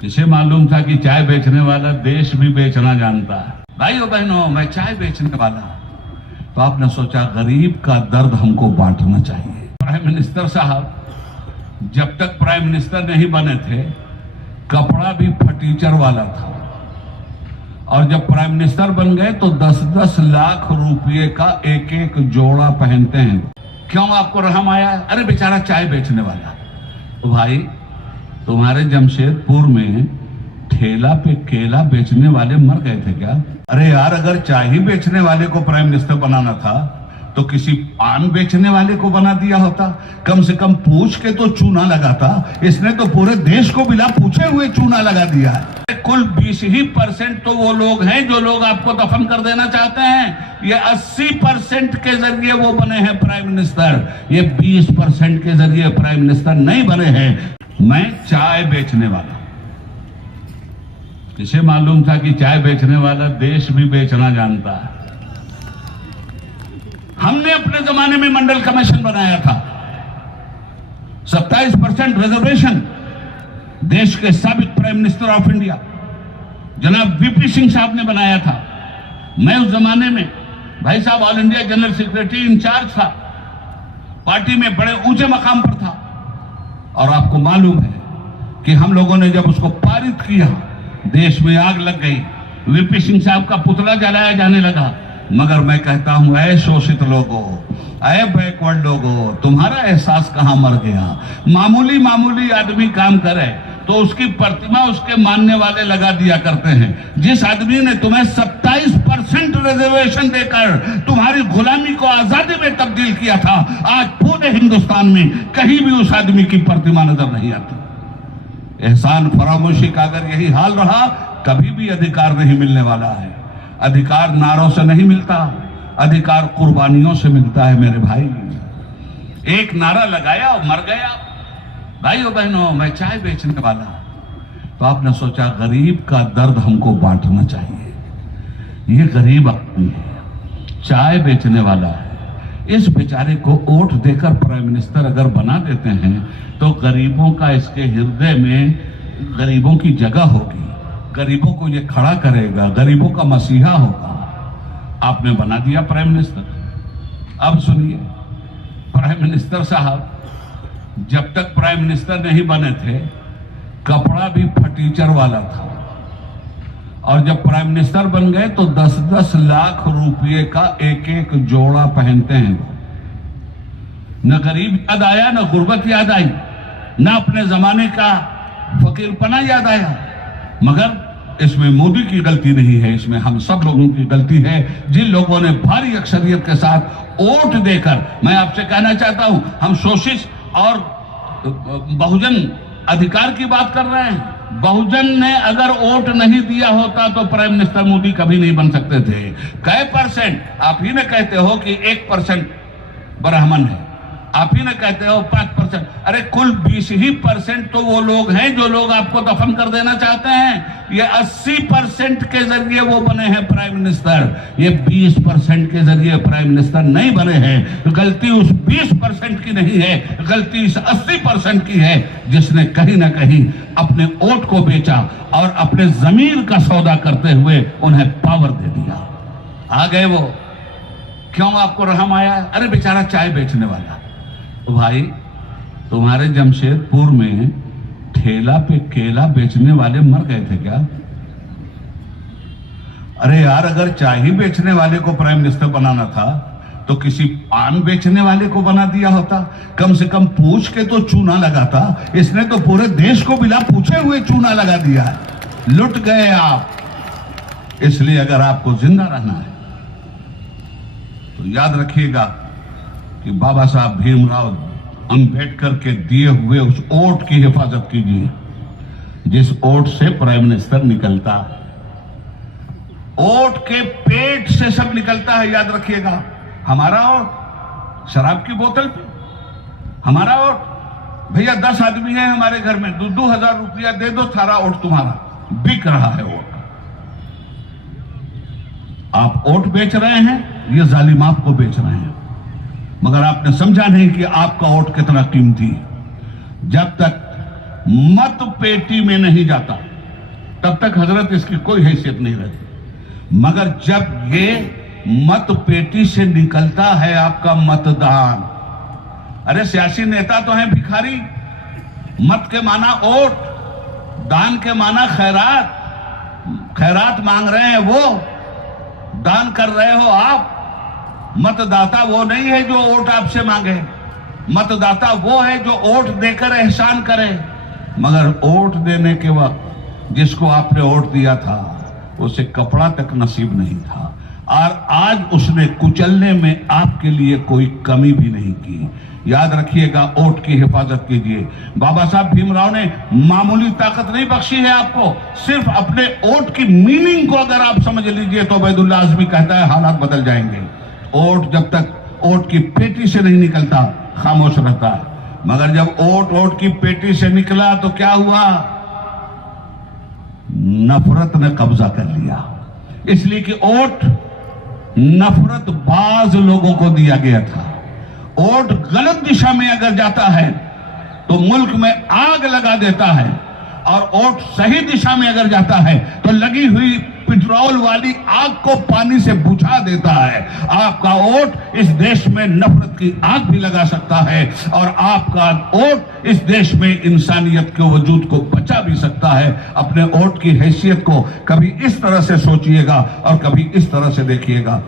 किसे मालूम था कि चाय बेचने वाला देश भी बेचना जानता है। भाइयों बहनों, मैं चाय बेचने वाला, तो आपने सोचा गरीब का दर्द हमको बांटना चाहिए। प्राइम मिनिस्टर साहब जब तक प्राइम मिनिस्टर नहीं बने थे, कपड़ा भी फटीचर वाला था, और जब प्राइम मिनिस्टर बन गए तो 10-10 लाख रुपए का एक एक जोड़ा पहनते हैं। क्यों आपको रहम आया? अरे बेचारा चाय बेचने वाला। तो भाई, तुम्हारे जमशेदपुर में ठेला पे केला बेचने वाले मर गए थे क्या? अरे यार, अगर चाय ही बेचने वाले को प्राइम मिनिस्टर बनाना था तो किसी पान बेचने वाले को बना दिया होता। कम से कम पूछ के तो चूना लगाता। इसने तो पूरे देश को बिना पूछे हुए चूना लगा दिया है। कुल 20% तो वो लोग हैं जो लोग आपको दफन कर देना चाहते हैं। ये 80% के जरिए वो बने हैं प्राइम मिनिस्टर। ये 20% के जरिए प्राइम मिनिस्टर नहीं बने हैं। मैं चाय बेचने वाला, किसे मालूम था कि चाय बेचने वाला देश भी बेचना जानता है। हमने अपने जमाने में मंडल कमीशन बनाया था। 27% रिजर्वेशन देश के साबिक प्राइम मिनिस्टर ऑफ इंडिया जनाब वीपी सिंह साहब ने बनाया था। मैं उस जमाने में भाई साहब all India general secretary incharge था, पार्टी में बड़े ऊंचे मकाम पर था। और आपको मालूम है कि हम लोगों ने जब उसको पारित किया, देश में आग लग गई, वीपी सिंह साहब का पुतला जलाया जाने लगा। मगर मैं कहता हूं, ऐ शोषित लोगों, ऐ बैकवर्ड लोगों, तुम्हारा एहसास कहां मर गया? मामूली मामूली आदमी काम करे तो उसकी प्रतिमा उसके मानने वाले लगा दिया करते हैं। जिस आदमी ने तुम्हें 27% रिजर्वेशन देकर तुम्हारी गुलामी को आजादी में तब्दील किया था, आज पूरे हिंदुस्तान में कहीं भी उस आदमी की प्रतिमा नजर नहीं आती। एहसान फरामोशी का अगर यही हाल रहा, कभी भी अधिकार नहीं मिलने वाला है। अधिकार नारों से नहीं मिलता, अधिकार कुर्बानियों से मिलता है मेरे भाई। एक नारा लगाया और मर गया। भाइयों बहनों, मैं चाय बेचने वाला, तो आपने सोचा गरीब का दर्द हमको बांटना चाहिए। ये गरीब आदमी है, चाय बेचने वाला है। इस बेचारे को वोट देकर प्राइम मिनिस्टर अगर बना देते हैं तो गरीबों का इसके हृदय में गरीबों की जगह होगी, गरीबों को ये खड़ा करेगा, गरीबों का मसीहा होगा। आपने बना दिया प्राइम मिनिस्टर। अब सुनिए, प्राइम मिनिस्टर साहब जब तक प्राइम मिनिस्टर नहीं बने थे, कपड़ा भी फटीचर वाला था, और जब प्राइम मिनिस्टर बन गए तो 10-10 लाख रुपए का एक एक जोड़ा पहनते हैं। न गरीब याद आया, न गुर्बत याद आई, न अपने जमाने का फकीरपना याद आया। मगर इसमें मोदी की गलती नहीं है, इसमें हम सब लोगों की गलती है, जिन लोगों ने भारी अक्सरियत के साथ वोट देकर। मैं आपसे कहना चाहता हूं, हम शोषित और बहुजन अधिकार की बात कर रहे हैं। बहुजन ने अगर वोट नहीं दिया होता तो प्राइम मिनिस्टर मोदी कभी नहीं बन सकते थे। कै परसेंट? आप ही ने कहते हो कि 1% ब्राह्मण है, आप ही ने कहते हो 5%। अरे कुल 20% तो वो लोग हैं जो लोग आपको दफन कर देना चाहते हैं। ये 80% के जरिए वो बने हैं प्राइम मिनिस्टर। ये 20% के जरिए प्राइम मिनिस्टर नहीं बने हैं। गलती उस 20% की नहीं है, गलती इस 80% की है, जिसने कहीं ना कहीं अपने वोट को बेचा और अपने जमीर का सौदा करते हुए उन्हें पावर दे दिया। आ गए वो। क्यों आपको रहम आया? अरे बेचारा चाय बेचने वाला। तो भाई, तुम्हारे जमशेदपुर में ठेला पे केला बेचने वाले मर गए थे क्या? अरे यार, अगर चाय ही बेचने वाले को प्राइम मिनिस्टर बनाना था तो किसी पान बेचने वाले को बना दिया होता। कम से कम पूछ के तो चूना लगाता। इसने तो पूरे देश को बिना पूछे हुए चूना लगा दिया है। लुट गए आप। इसलिए अगर आपको जिंदा रहना है तो याद रखिएगा कि बाबा साहब भीमराव अंबेडकर के दिए हुए उस वोट की हिफाजत कीजिए, जिस वोट से प्राइम मिनिस्टर निकलता है। वोट के पेट से सब निकलता है, याद रखिएगा। हमारा वोट शराब की बोतल पे, हमारा वोट भैया 10 आदमी है हमारे घर में, 2-2 हजार रुपया दे दो, सारा वोट तुम्हारा। बिक रहा है वोट। आप वोट बेच रहे हैं, ये जालिम आपको बेच रहे हैं। मगर आपने समझा नहीं कि आपका वोट कितना कीमती है। जब तक मत पेटी में नहीं जाता, तब तक हजरत इसकी कोई हैसियत नहीं रहती। मगर जब ये मत पेटी से निकलता है आपका मतदान, अरे सियासी नेता तो हैं भिखारी, मत के माना वोट, दान के माना खैरात, खैरात मांग रहे हैं वो, दान कर रहे हो आप। मतदाता वो नहीं है जो वोट आपसे मांगे, मतदाता वो है जो वोट देकर एहसान करे। मगर वोट देने के वक्त जिसको आपने वोट दिया था उसे कपड़ा तक नसीब नहीं था, और आज उसने कुचलने में आपके लिए कोई कमी भी नहीं की। याद रखिएगा, वोट की हिफाजत कीजिए। बाबा साहब भीमराव ने मामूली ताकत नहीं बख्शी है आपको, सिर्फ अपने वोट की मीनिंग को अगर आप समझ लीजिए तो उबैदुल्लाह आज़मी कहता है हालात बदल जाएंगे। वोट जब तक वोट की पेटी से नहीं निकलता खामोश रहता है, मगर जब वोट की पेटी से निकला तो क्या हुआ? नफरत ने कब्जा कर लिया। इसलिए कि वोट नफरत बाज लोगों को दिया गया था। वोट गलत दिशा में अगर जाता है तो मुल्क में आग लगा देता है, और वोट सही दिशा में अगर जाता है तो लगी हुई पेट्रोल वाली आग को पानी से बुझा देता है। आपका वोट इस देश में नफरत की आग भी लगा सकता है, और आपका वोट इस देश में इंसानियत के वजूद को बचा भी सकता है। अपने वोट की हैसियत को कभी इस तरह से सोचिएगा और कभी इस तरह से देखिएगा।